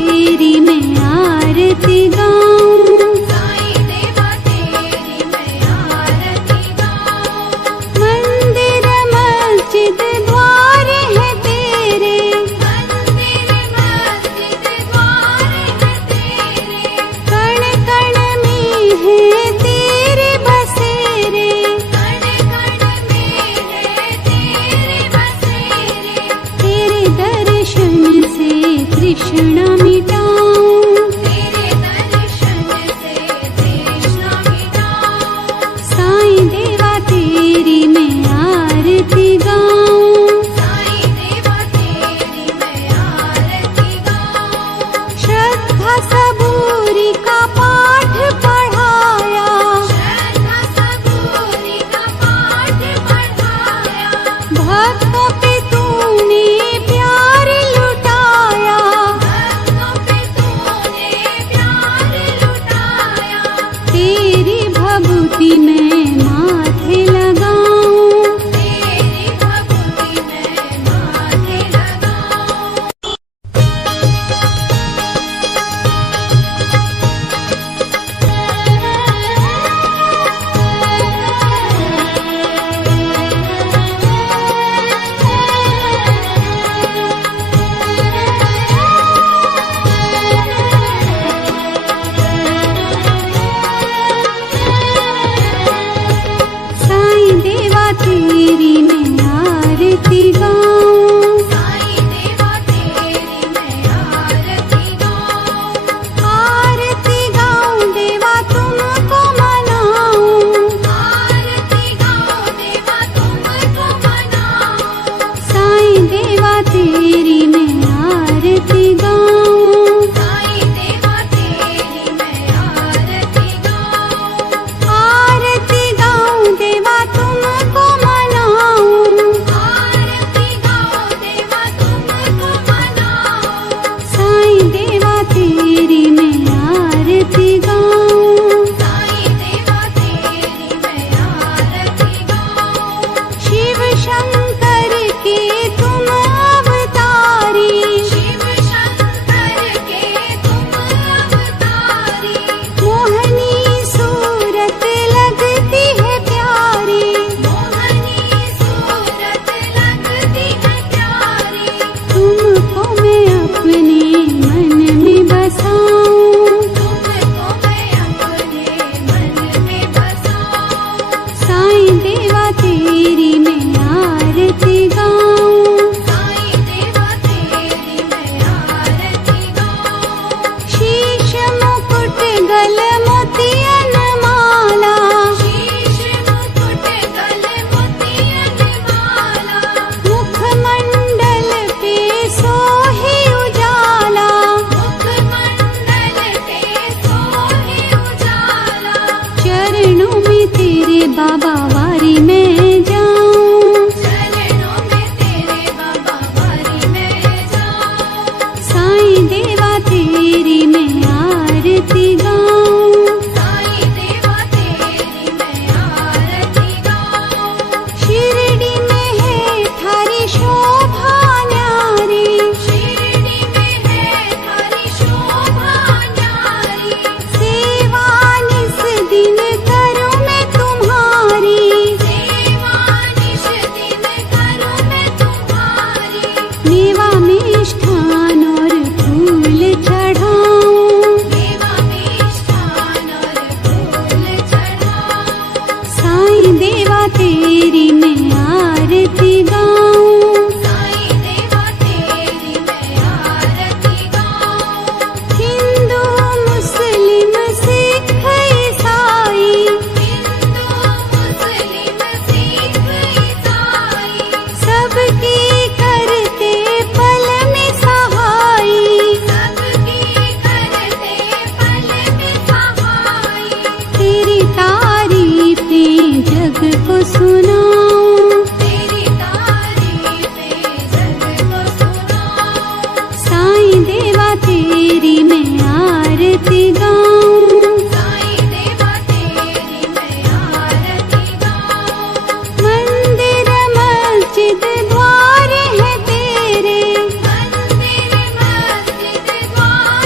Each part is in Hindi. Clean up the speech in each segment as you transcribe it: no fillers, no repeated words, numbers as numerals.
तेरी मैं आरती गाऊं, साईं देवा तेरी मैं आरती गाऊं। मंदिर मस्जिद द्वार है तेरे, मंदिर मस्जिद द्वार है तेरे, कण कण में है तेरे बसेरे, कण कण में है तेरे बसेरे। तेरे दर्शन से तृष्णा मिटाऊं, तेरे दर्शन से तृष्णा मिटाऊं। साईं देवा तेरी मैं आरती गाऊं, साईं देवा तेरी मैं आरती गाऊं। श्रद्धा सबूरी का पाठ पढ़ाया, श्रद्धा सबूरी का पाठ पढ़ाया, भक्तों पे तूने प्यार लुटाया, भक्तों पे तूने प्यार लुटाया। तेरी भभूति मैं माथे लगाऊं, तेरी भक्ति मैं माथे लगाऊं। साईं देवा तेरी मैं आरती गाऊं, साईं देवा तेरी मैं आरती गाऊं। आरती गाऊं देवा तुमको मनाऊं, आरती गाऊं देवा तुमको मनाऊं। साईं देवा तेरी मैं आरती गाऊं, साईं देवा तेरी मैं आरती गाऊं। आरती गाऊं देवा तुमको मनाऊं, आरती गाऊं देवा तुमको मनाऊं। साईं देवा तेरी मैं आरती गाऊं, साईं देवा तेरी मैं आरती गाऊं। शिव शंकर के तुम अवतारी, शिव शंकर के तुम अवतारी, मोहनी सूरत लगती है प्यारी, मोहनी सूरत लगती है प्यारी। तुमको मैं अपने मन में बसाऊं, तुमको मैं अपने मन में बसाऊं। साईं देवा तेरी मैं आरती गाऊं, साईं देवा तेरी मैं आरती गाऊं। शीश मुकुट गल मोतियन माला, शीश मुकुट गल मोतियन माला, मुखमंडल पे सोहे उजाला, मुखमंडल पे सोहे उजाला। चरणों में तेरे बाबा वारी मैं जाऊं, चरणों में तेरे बाबा वारी मैं जाऊं। साईं देवा तेरी मैं आरती गाऊं, साईं देवा तेरी मैं आरती गाऊं। शिरडी में है थारी शोभा न्यारी, शिरडी में है थारी शोभा न्यारी, सेवा निस दिन करूं मैं तुम्हारी, सेवा निश दिन करूं मैं तुम्हारी। मेवा मिष्ठान और फूल चढ़ाऊं, देवा मिष्ठान और फूल चढ़ाऊं। साईं देवा तेरी मैं आरती गाऊं, साईं देवा तेरी मैं आरती गाऊं। हिंदू मुस्लिम सिख ईसाई, हिंदू मुस्लिम सिख ईसाई, सबकी करते पल में सहाई, सबकी करते पल में सहाई। तेरी तारीफें जग को सुनाऊं, तेरी तारीफें जग को सुनाऊं। साईं देवा तेरी मैं आरती गाऊं, साईं देवा तेरी मैं आरती गाऊं। मंदिर मस्जिद द्वार है तेरे, मंदिर मस्जिद द्वार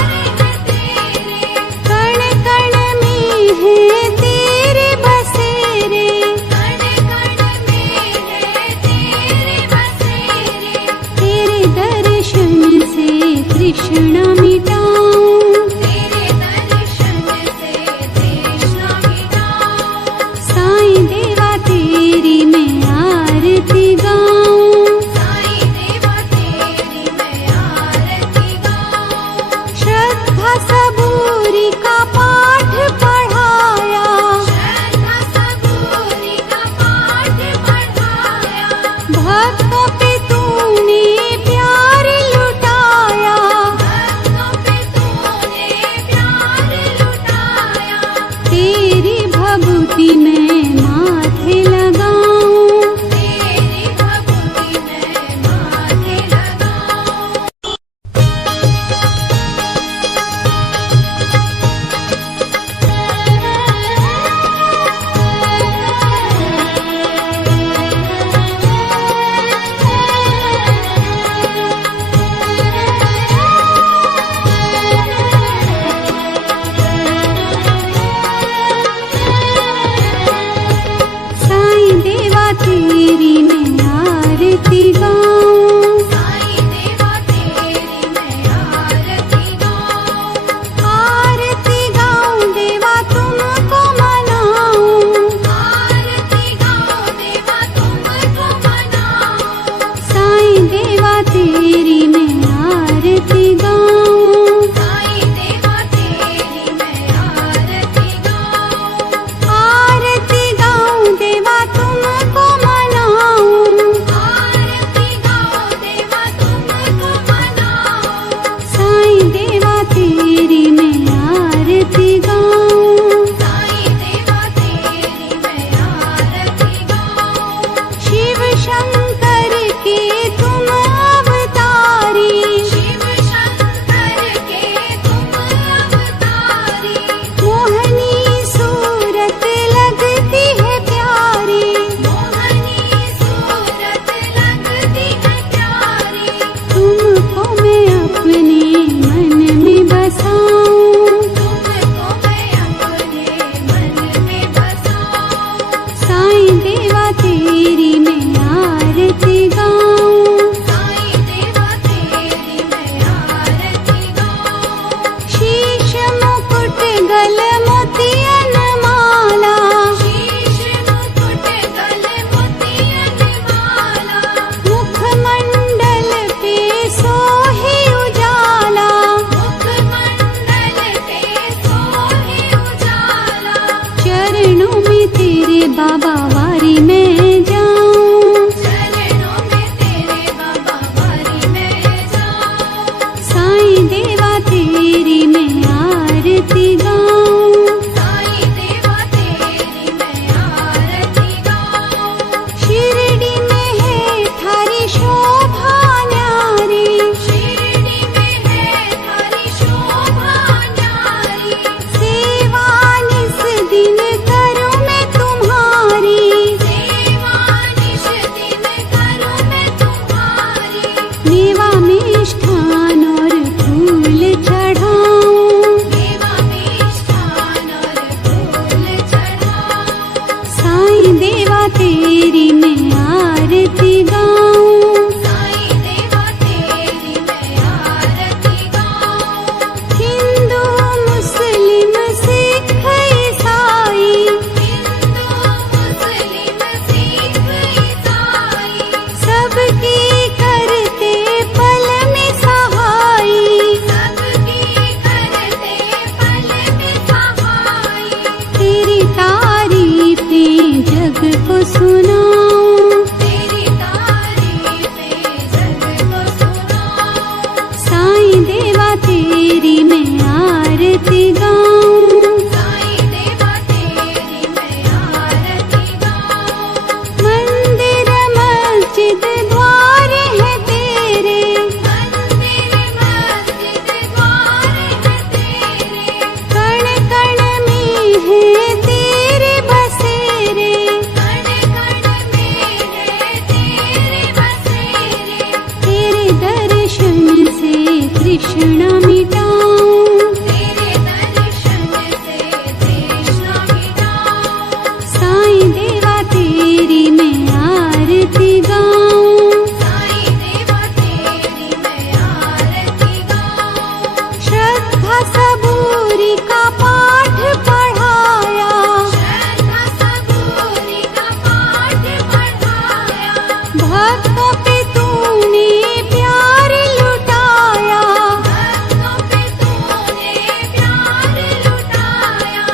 तेरी मैं आरती गाऊं। साईं देवा तेरी मैं आरती गाऊं। शिरडी में है थारी शोभा न्यारी, शिरडी में है थारी शोभा न्यारी। सेवा निस दिन करूं मैं तुम्हारी। सेवा निश दिन करूं मैं तुम्हारी। मेवा मिष्ठान और फूल चढ़ाऊं। देवा मिष्ठान और फूल चढ़ाऊं। साईं देवा तेरी मैं आरती गाऊं। साईं देवा तेरी मैं आरती गाऊं। हिंदू मुस्लिम सिख ईसाई, हिंदू मुस्लिम सिख ईसाई। सबकी करते पल में सहाई। सबकी करते पल में सहाई। तेरी तारीफें जग को सुनाऊं। तेरी तारीफें जग को सुनाऊं। साईं देवा तेरी मैं आरती गाऊं। साईं देवा तेरी मैं आरती गाऊं। मंदिर मस्जिद द्वार है तेरे, मंदिर मस्जिद द्वार है तेरे। कण कण में है तेरे बसेरे। कण कण में है तेरे बसेरे। तेरे दर्शन से तृष्णा मिटाऊं। तेरे दर्शन से तृष्णा मिटाऊं। साईं देवा तेरी मैं आरती गाऊं। साईं देवा तेरी मैं आरती गाऊं। श्रद्धा सबूरी का पाठ पढ़ाया, श्रद्धा सबूरी का पाठ पढ़ाया। भक्तों पे तूने प्यार लुटाया। भक्तों पे तूने प्यार लुटाया।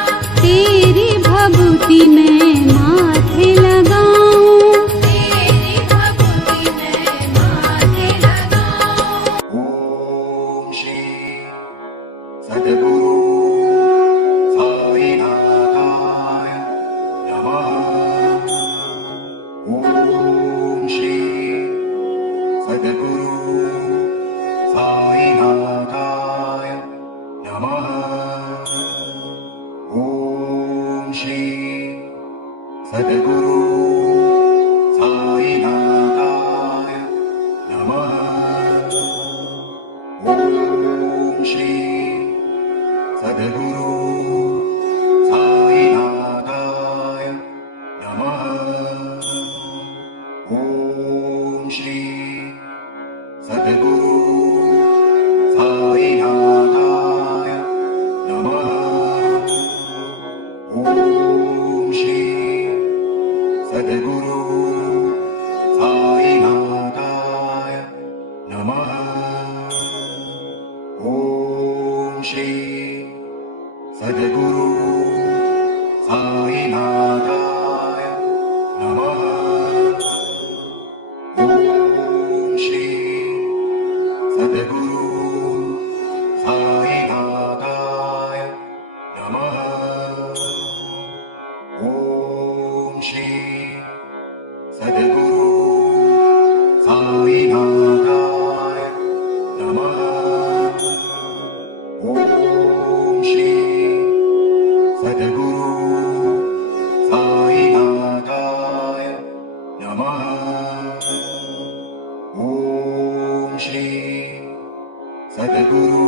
तेरी भभूति मैं माथे लगाऊं। तेरी भक्ति मैं माथे लगाऊं। ओम श्री सद्गुरु साईनाथाय नमः। ओम श्री सद्गुरु साईनाथाय नमः। ओम श्री सद्गुरु साईनाथाय नमः। ओम श्री सद्गुरु साईनाथाय नमः। ओम श्री सद्गुरु साईनाथाय नमः। ओम श्री सद्गुरु साईनाथाय नमः। ओम श्री सद्गुरु साईनाथाय नमः। ओम श्री सद्गुरु साईनाथाय नमः। ओम श्री सद्गुरु साईनाथाय नमः। ओम श्री सद्गुरु साईनाथाय नमः। ओम श्री सद्गुरु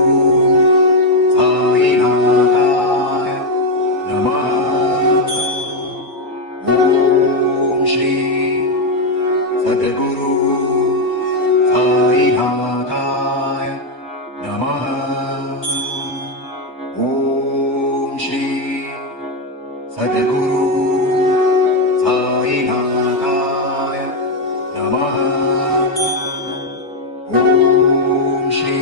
साईनाथाय नमः। ओम श्री सद्गुरु साईनाथाय नमः। ओम श्री सद्गुरु साईनाथाय नमः। ओम श्री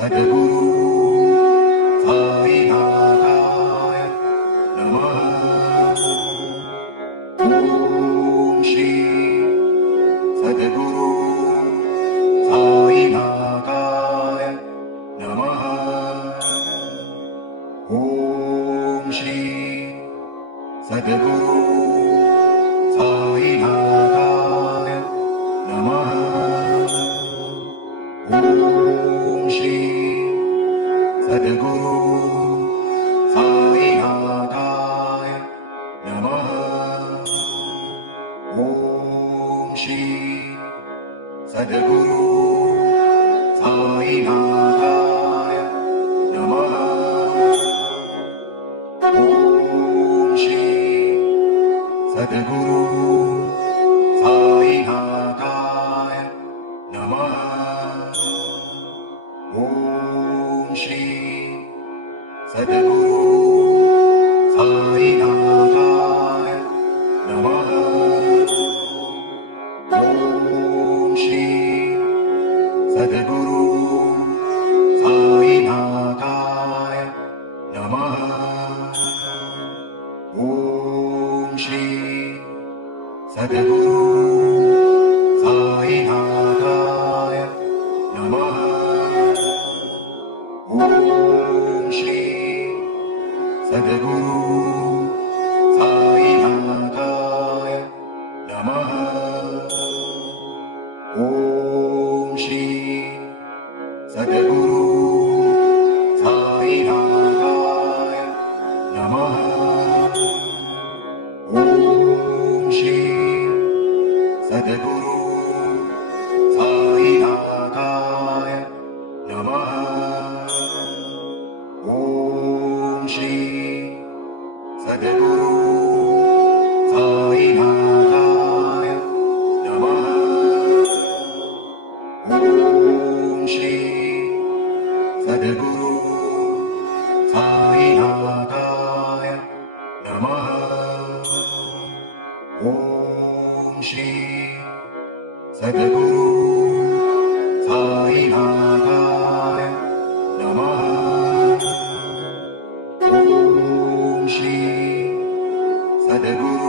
सद्गुरु साईनाथाय नमः। ॐ श्री सद्गुरु साईनाथाय नमः। ॐ श्री सद्गुरु साईनाथाय नमः। ॐ श्री सद्गुरु साईनाथाय नमः। ॐ श्री सद्गुरु साईनाथाय नमः। ॐ श्री सद्गुरु साईनाथाय नमः। ॐ श्री सद्गुरु साईनाथाय नमः। ॐ श्री सद्गुरु साईनाथाय नमः। ॐ श्री सद्गुरु साईनाथाय नमः। ॐ श्री सद्गुरु साईनाथाय नमः। ॐ श्री सद्गुरु साईनाथाय नमः। ॐ श्री सद्गुरु साईनाथाय नमः। ॐ श्री सद्गुरु साईनाथाय नमः। ॐ श्री सद्गुरु साईनाथाय नमः। ॐ श्री सद्गुरु साईनाथाय नमः। ॐ श्री सद्गुरु